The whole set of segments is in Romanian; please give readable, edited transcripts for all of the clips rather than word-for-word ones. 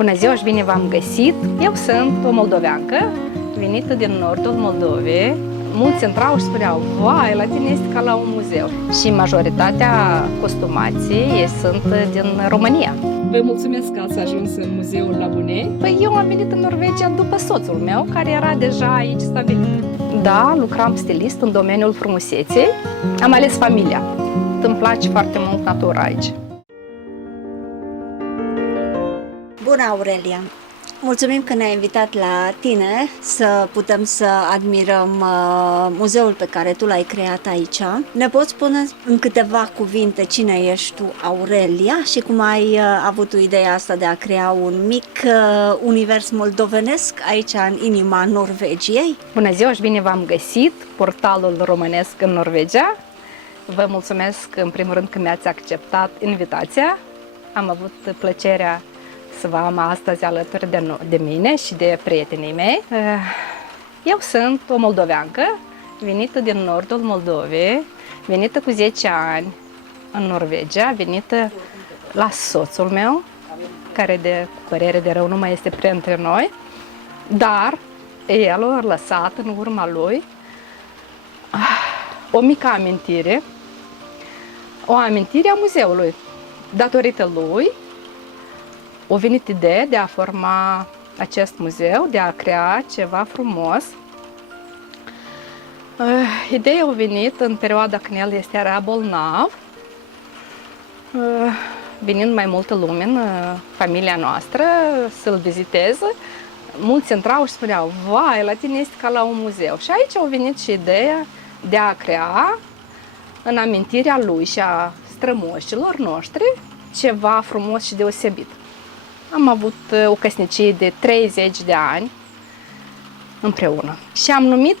Bună ziua și bine v-am găsit! Eu sunt o moldoveancă, venită din nordul Moldovei. Mulți intrau și spuneau, vai, la tine este ca la un muzeu. Și majoritatea costumații sunt din România. Vă mulțumesc că ați ajuns în muzeul la Bunei. Păi eu am venit în Norvegia după soțul meu, care era deja aici stabilit. Da, lucram stilist în domeniul frumuseței. Am ales familia. Îmi place foarte mult natura aici. Bună, Aurelia! Mulțumim că ne-ai invitat la tine să putem să admirăm muzeul pe care tu l-ai creat aici. Ne poți spune în câteva cuvinte cine ești tu, Aurelia, și cum ai avut tu ideea asta de a crea un mic univers moldovenesc aici în inima Norvegiei? Bună ziua și bine v-am găsit, portalul românesc în Norvegia. Vă mulțumesc în primul rând că mi-ați acceptat invitația. Am avut plăcerea să vă am astăzi alături de mine și de prietenii mei. Eu sunt o moldoveancă, venită din nordul Moldovei, venită cu 10 ani în Norvegia, venită la soțul meu, care de părere de rău nu mai este printre noi, dar el a lăsat în urma lui o mică amintire, o amintire a muzeului. Datorită lui, a venit ideea de a forma acest muzeu, de a crea ceva frumos. Ideea a venit în perioada când el era bolnav, venind mai multă lume în familia noastră să-l viziteze. Mulți intrau și spuneau, vai, la tine este ca la un muzeu. Și aici a venit și ideea de a crea, în amintirea lui și a strămoșilor noștri, ceva frumos și deosebit. Am avut o căsnicie de 30 de ani împreună și am numit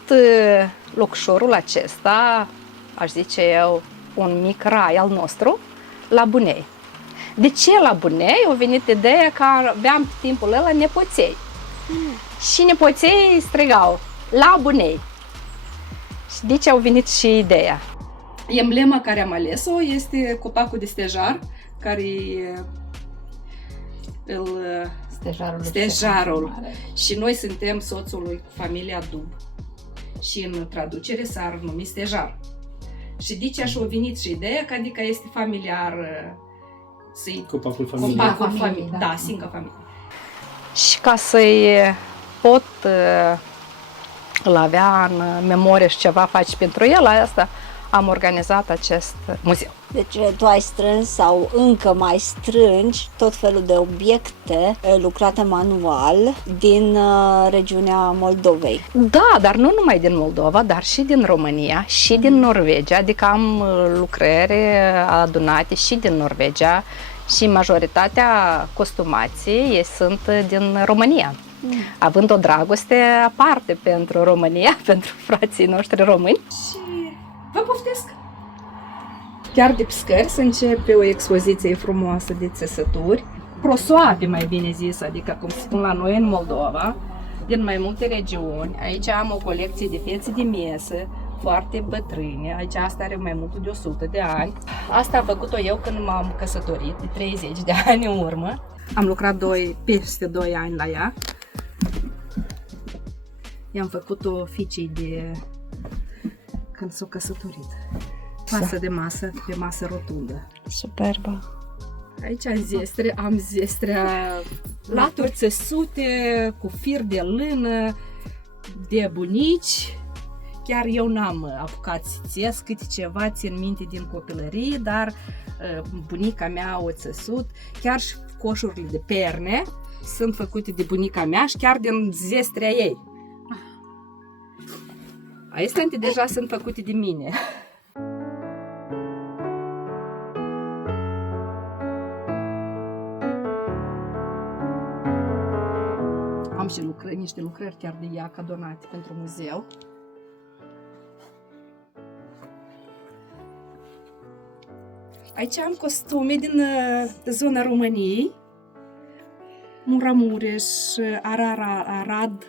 locșorul acesta, aș zice eu, un mic rai al nostru, la Bunei. De ce la Bunei? A venit ideea că aveam timpul ăla nepoței. Și nepoței strigau, la Bunei. Și de ce a venit și ideea? Emblema care am ales-o este copacul de stejar, care stejarul. Și noi suntem soțul lui cu familia Dub. Și în traducere s-ar numi stejar. Și de ce așa a venit și ideea că adică este familiar să-i copacul familiei. Da, singa familie. Și ca să-i pot îl avea în memorie și ceva faci pentru el, asta am organizat acest muzeu. Deci tu ai strâns sau încă mai strângi tot felul de obiecte lucrate manual din regiunea Moldovei. Da, dar nu numai din Moldova, dar și din România și din Norvegia, adică am lucrări adunate și din Norvegia și majoritatea costumații sunt din România. Având o dragoste aparte pentru România, pentru frații noștri români. Și vă poftesc! Chiar de Pscări se începe o expoziție frumoasă de țesături, prosoape mai bine zis, adică cum spun la noi în Moldova, din mai multe regiuni. Aici am o colecție de fețe de mesă, foarte bătrâne, aici asta are mai mult de 100 de ani. Asta am făcut-o eu când m-am căsătorit, de 30 de ani în urmă. Am lucrat peste 2 ani la ea. I-am făcut-o fiicei de când s-a căsătorit. Pasă de masă, pe masă rotundă. Superbă! Aici am zestrea, laturi țesute cu fir de lână, de bunici. Chiar eu n-am apucat să țes, câte ceva țin minte din copilărie, dar bunica mea o țesut. Chiar și coșurile de perne sunt făcute de bunica mea și chiar din zestrea ei. Astea deja sunt făcute de mine. Am și niște lucrări chiar de ea donate pentru muzeu. Aici am costume din zona României. Muramureș, Arad.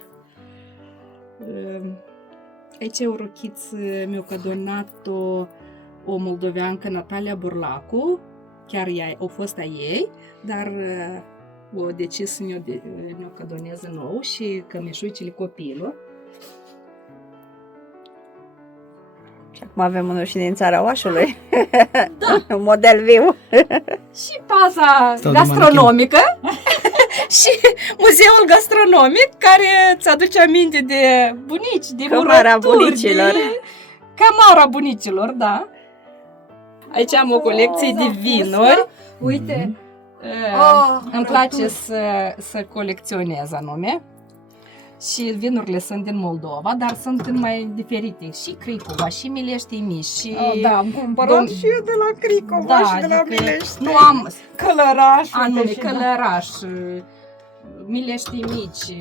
Aici e o rochiță mi-a donat-o o moldoveancă, Natalia Burlacu, chiar ea a fost a ei, dar o decis să ne-o cadoneze nou și cămeșuicile copilul. Și acum avem unul și din țara Oașului. Da. Un model viu. Și paza gastronomică și muzeul gastronomic care îți aduce aminte de bunici, de Camara murături, bunicilor. Camara bunicilor, da. Aici am o colecție de vinuri. Uite, îmi place să colecționez anume. Și vinurile sunt din Moldova, dar sunt în mai diferite. Și Cricova, și Milești Mici, și... Da, am cumpărat și eu de la Cricova da, și de la adică Milești. nu am Călăraș. anume uite, și Călăraș, Milești Mici,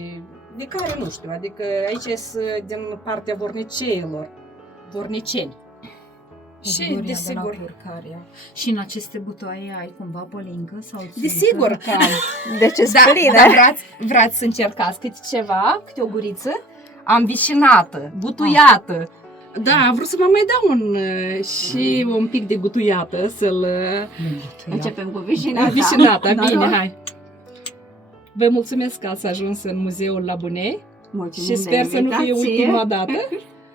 de care nu știu, adică aici sunt din partea vorniceilor, vorniceni. Și Guria desigur, de la Purcaria. Și în aceste butoaie ai cumva pălincă sau țuică? desigur că am. De ce Da, spăline? dar vreați să încercați câte ceva, câte o guriță? Am vișinată, gutuiată. Da, am vrut să mă mai dau și un pic de gutuiată, să-l... Începem cu vișinata. Vișinata, bine, Noroc. hai. Vă mulțumesc că ați ajuns în muzeul la Bunei Mulțumim și de sper să nu fie invitație. ultima dată.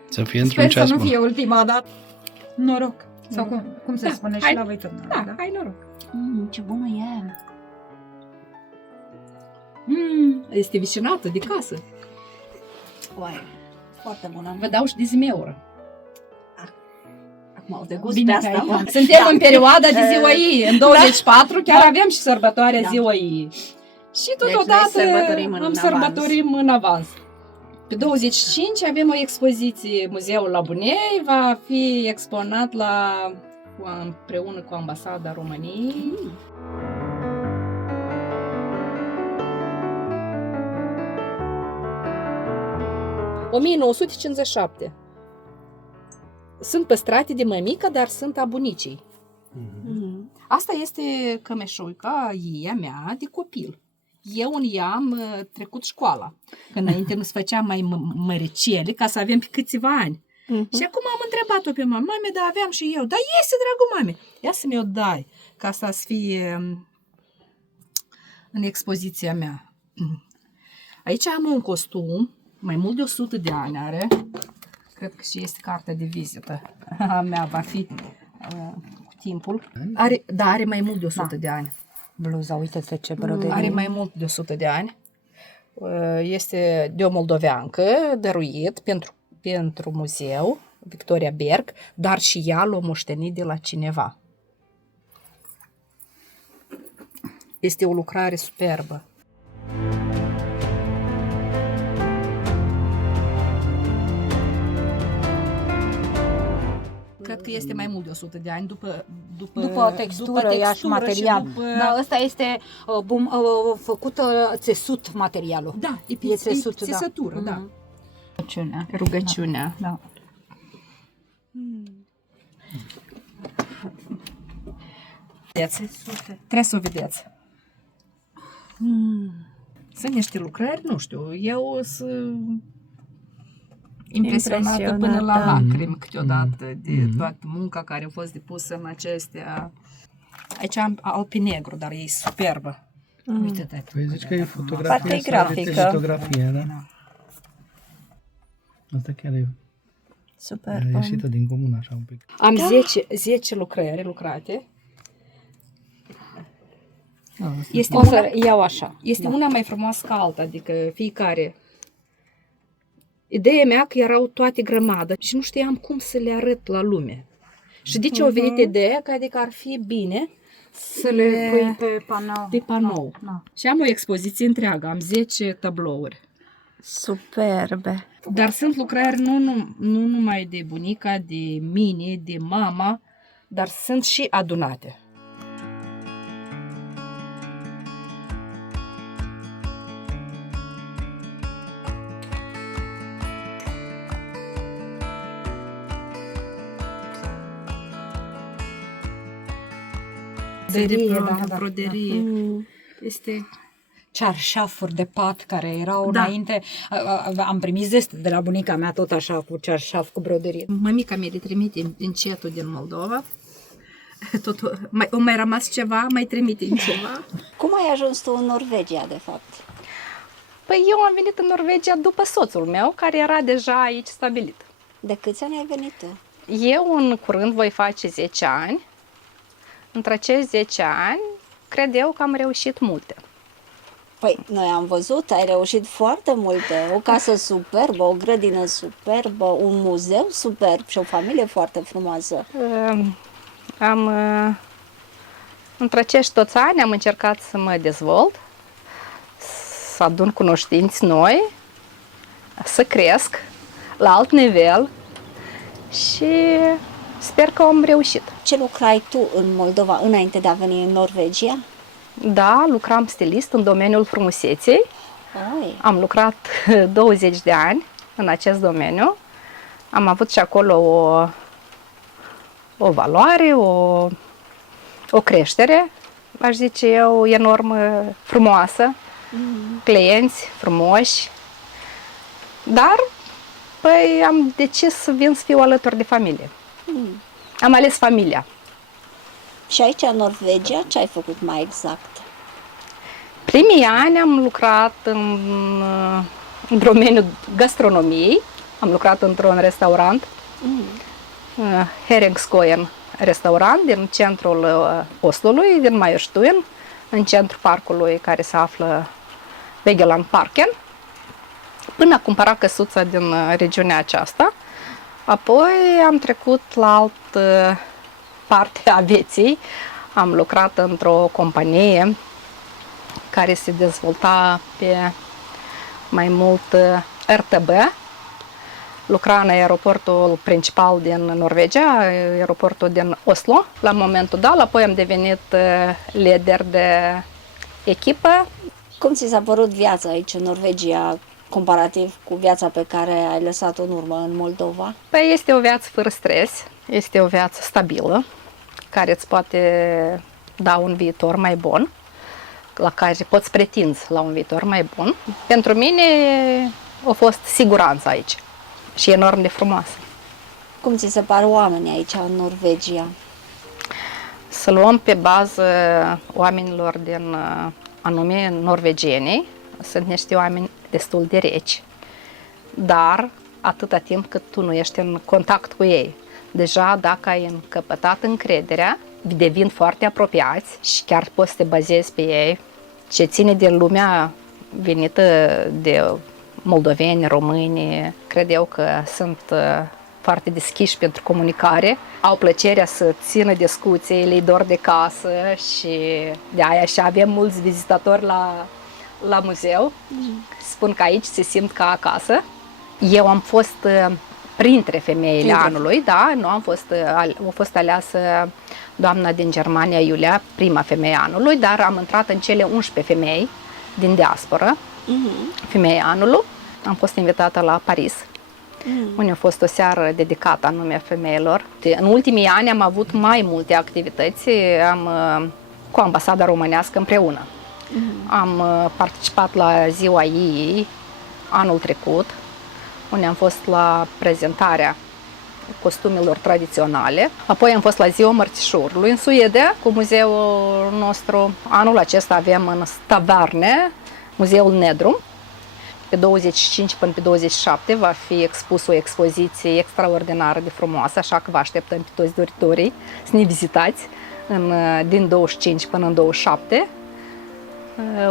Să fie într-un Sper să ceas nu bun. fie ultima dată. Noroc. Sau cum se Da, spune hai. și la voi tot. Da, hai noroc. Ce bună e! Este vișinată de casă. Uai, foarte bună. Vă dau și de zimeură. Acum au de gust Bine pe că asta. ai- mă. Suntem în perioada de ziua ei. În 24 chiar avem și sărbătoarea Da. ziua ei. Și Deci totodată noi sărbătorim în sărbătorim în avans. Pe 25 avem o expoziție Muzeul la Bunei, va fi exponat împreună cu Ambasada României. 1957. Sunt păstrate de mămică, dar sunt a bunicii. Mhm. Asta este cămeșuica ei, a mea, de copil. Eu în ea am trecut școala. Că înainte nu se făcea mai măricele ca să avem pe câțiva ani. Și acum am întrebat-o pe mama, mame, da, aveam și eu. Da, iese, dragul mame, ia să mi-o dai, ca să fie în expoziția mea. Aici am un costum, mai mult de 100 de ani are. Cred că și este cartea de vizită a mea, va fi cu timpul. Are mai mult de 100 de ani. Bluza, uite-te ce broderie. Are mai mult de 100 de ani. Este de o moldoveancă, dăruit pentru muzeu, Victoria Berg, dar și ea l-a moștenit de la cineva. Este o lucrare superbă. Cred că este mai mult de 100 de ani După textură, ea și material. Da, ăsta este făcut țesut materialul. Da, E țesut, da. țesătură, da. Rugăciunea. Rugăciunea. Da. Vedeți? Trebuie să o vedeți. Sunt niște lucrări, nu știu, eu sunt impresionată până la lacrimi câteodată de toată munca care a fost depusă în acestea. Aici am alpinegru, dar e superbă. Uite-te. Păi zici că e fotografie Partea e sau grafică. este litografie, da? Asta chiar e Super. ieșită din comun așa un pic. Am 10 lucrări lucrate. Este O să iau așa. Este una mai frumoasă ca alta, adică fiecare. Ideea mea că erau toate grămadă și nu știam cum să le arăt la lume. Și de ce a venit ideea că adică ar fi bine Să le pui pe panou. pe panou. Da. Și am o expoziție întreagă, am 10 tablouri. Superbe. Dar sunt lucrări nu numai de bunica, de mine, de mama, dar sunt și adunate. Broderie. Este Cearșafuri de pat care erau Da. înainte. Am primit zeste de la bunica mea tot așa cu cearșaf cu broderie. mămica mea le trimite încetul din Moldova tot, o mai rămas ceva, mai trimite ceva. Cum ai ajuns tu în Norvegia, de fapt? Păi eu am venit în Norvegia după soțul meu, care era deja aici stabilit. De câți ani ai venit tu? Eu în curând voi face 10 ani. Între acești 10 ani, cred eu că am reușit multe. Păi, noi am văzut, ai reușit foarte multe. O casă superbă, o grădină superbă, un muzeu superb și o familie foarte frumoasă. Între acești toți ani am încercat să mă dezvolt, să adun cunoștințe noi, să cresc la alt nivel și sper că am reușit. Ce lucrai tu în Moldova înainte de a veni în Norvegia? Da, lucram stilist în domeniul frumuseței. Oi. Am lucrat 20 de ani în acest domeniu. Am avut și acolo o valoare, o creștere, aș zice eu, enorm frumoasă. Clienți frumoși. Dar, păi, am decis să vin să fiu alături de familie. Am ales familia. Și aici, în Norvegia, ce ai făcut mai exact? Primii ani am lucrat în domeniul gastronomiei. Am lucrat într-un restaurant, Heringskojen restaurant, din centrul Oslului, din Majorstuen, în centrul parcului care se află Vigeland Parken, până a cumpăra căsuța din regiunea aceasta. Apoi am trecut la altă parte a vieții. Am lucrat într-o companie care se dezvolta pe mai mult RTB. Lucra în aeroportul principal din Norvegia, aeroportul din Oslo, la momentul dat. Apoi am devenit lider de echipă. Cum ți s-a părut viața aici, în Norvegia, comparativ cu viața pe care ai lăsat-o în urmă în Moldova? Păi este o viață fără stres, este o viață stabilă, care îți poate da un viitor mai bun, la care poți pretinzi la un viitor mai bun. Pentru mine a fost siguranța aici și enorm de frumoasă. Cum ți se par oamenii aici, în Norvegia? Să luăm pe bază oamenilor din anume norvegienii, sunt niște oameni destul de reci, dar atâta timp cât tu nu ești în contact cu ei. Deja dacă ai încăpătat încrederea, devin foarte apropiați și chiar poți să te bazezi pe ei. Ce ține de lumea venită de moldoveni, români, cred eu că sunt foarte deschiși pentru comunicare, au plăcerea să țină discuții, le dor de casă și de aia și avem mulți vizitatori la muzeu. Spun că aici se simt ca acasă. Eu am fost printre femeile anului, da, nu am fost, a fost aleasă doamna din Germania, Iulia, prima femeie anului, dar am intrat în cele 11 femei din diasporă, femeie anului. Am fost invitată la Paris, unde a fost o seară dedicată anume femeilor. În ultimii ani am avut mai multe activități cu ambasada românească împreună. Am participat la ziua ei anul trecut, unde am fost la prezentarea costumelor tradiționale. Apoi am fost la ziua Mărțișorului în Suedia cu muzeul nostru. Anul acesta avem în Staverne muzeul Nedrum. Pe 25 până pe 27 va fi expus o expoziție extraordinară de frumoasă, așa că vă așteptăm pe toți doritorii să ne vizitați din 25 până în 27,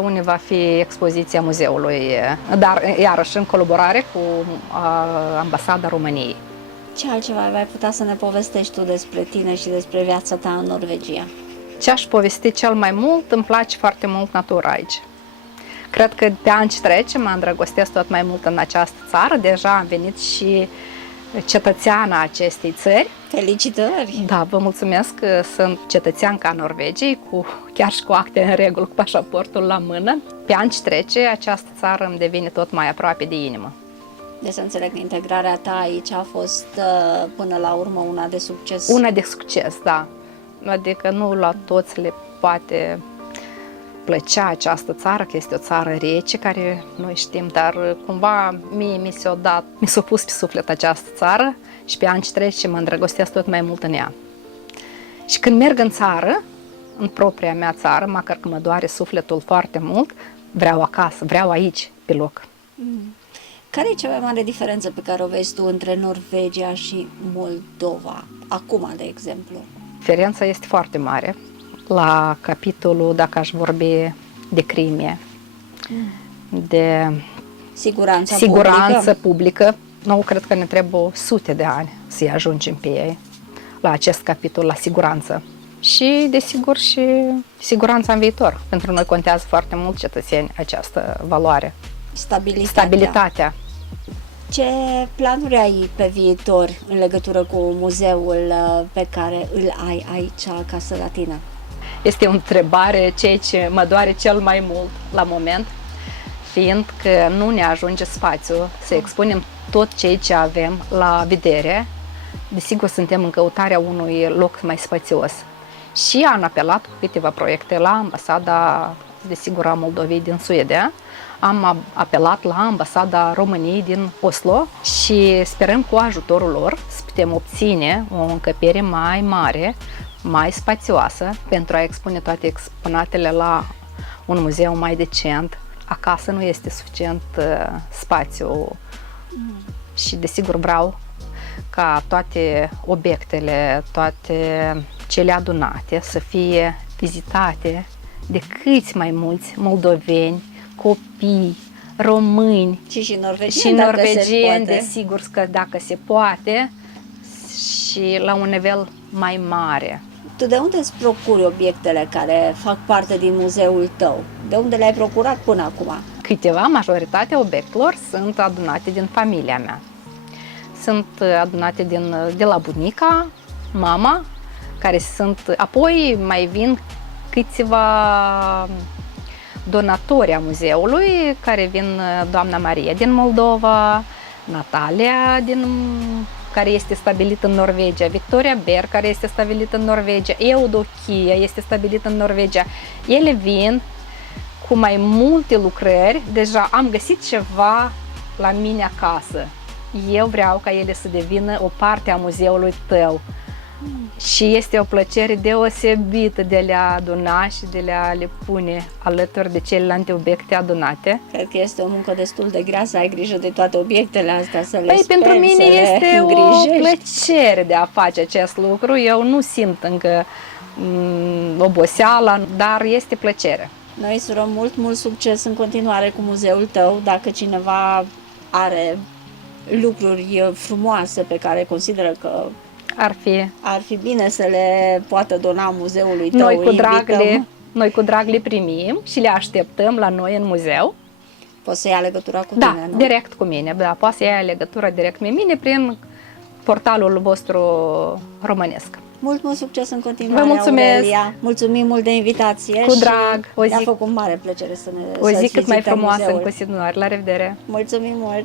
unde va fi expoziția muzeului, dar iarăși în colaborare cu Ambasada României. Ce altceva ai putea să ne povestești tu despre tine și despre viața ta în Norvegia? Ce aș povesti cel mai mult? Îmi place foarte mult natura aici. Cred că pe ani ce trece mă îndrăgostesc tot mai mult în această țară. Deja am venit și cetățeana acestei țări. Felicitări! Da, vă mulțumesc că sunt cetățeanca Norvegiei, chiar și cu acte în regulă, cu pașaportul la mână. Pe ani ce trece, această țară îmi devine tot mai aproape de inimă. Deci să înțeleg că integrarea ta aici a fost până la urmă una de succes. Una de succes, da. Adică nu la toți le poate plăcea această țară, că este o țară rece, care noi știm, dar cumva mie mi s-a pus pe suflet această țară și pe ani ce trece mă îndrăgostesc tot mai mult în ea. Și când merg în țară, în propria mea țară, măcar că mă doare sufletul foarte mult, vreau acasă, vreau aici, pe loc. Care e cea mai mare diferență pe care o vezi tu între Norvegia și Moldova, acum, de exemplu? Diferența este foarte mare. La capitolul, dacă aș vorbi de crime, de siguranță publică, nu cred că ne trebuie sute de ani să ajungem pe ei la acest capitol, la siguranță. Și, desigur, și siguranța în viitor. Pentru noi contează foarte mult, cetățeni, această valoare. Stabilitatea. Ce planuri ai pe viitor în legătură cu muzeul pe care îl ai aici acasă la tine? Este o întrebare ceea ce mă doare cel mai mult la moment, fiindcă nu ne ajunge spațiu să expunem tot ceea ce avem la vedere. Desigur, suntem în căutarea unui loc mai spațios. Și am apelat cu câteva proiecte la ambasada, desigur, a Moldovei din Suedia. Am apelat la ambasada României din Oslo și sperăm cu ajutorul lor să putem obține o încăpere mai mare, mai spațioasă, pentru a expune toate exponatele la un muzeu mai decent. Acasă nu este suficient spațiu și, desigur, vreau ca toate obiectele, toate cele adunate să fie vizitate de câți mai mulți moldoveni, copii, români și norvegieni, desigur că dacă se poate, și la un nivel mai mare. Tu de unde îți procuri obiectele care fac parte din muzeul tău? De unde le-ai procurat până acum? Majoritatea obiectelor sunt adunate din familia mea. Sunt adunate de la bunica, mama, care sunt, apoi mai vin câțiva donatori a muzeului, care vin doamna Maria din Moldova, Natalia care este stabilită în Norvegia, Victoria Ber, care este stabilită în Norvegia, Eudochia este stabilită în Norvegia. Ele vin cu mai multe lucrări, deja am găsit ceva la mine acasă. Eu vreau ca ele să devină o parte a muzeului tău. Și este o plăcere deosebită de a le aduna și de a le pune alături de celelalte obiecte adunate. Cred că este o muncă destul de grea să ai grijă de toate obiectele astea, să le speli, pentru mine este o plăcere de a face acest lucru. Eu nu simt încă oboseala, dar este plăcere. Noi îți urăm mult succes în continuare cu muzeul tău. Dacă cineva are lucruri frumoase pe care consideră că ar fi bine să le poată dona muzeului tău, noi cu drag le primim și le așteptăm la noi în muzeu. Poți să ia legătura cu tine, nu? Direct cu mine. Da, poți să ia legătura direct cu mine prin portalul vostru românesc. Mult succes în continuare, Vă mulțumesc. Aurelia. Mulțumim mult de invitație. Cu drag. Mi-a făcut mare plăcere să ne o zi cât mai frumoasă muzeul. în continuare. La revedere. Mulțumim mult.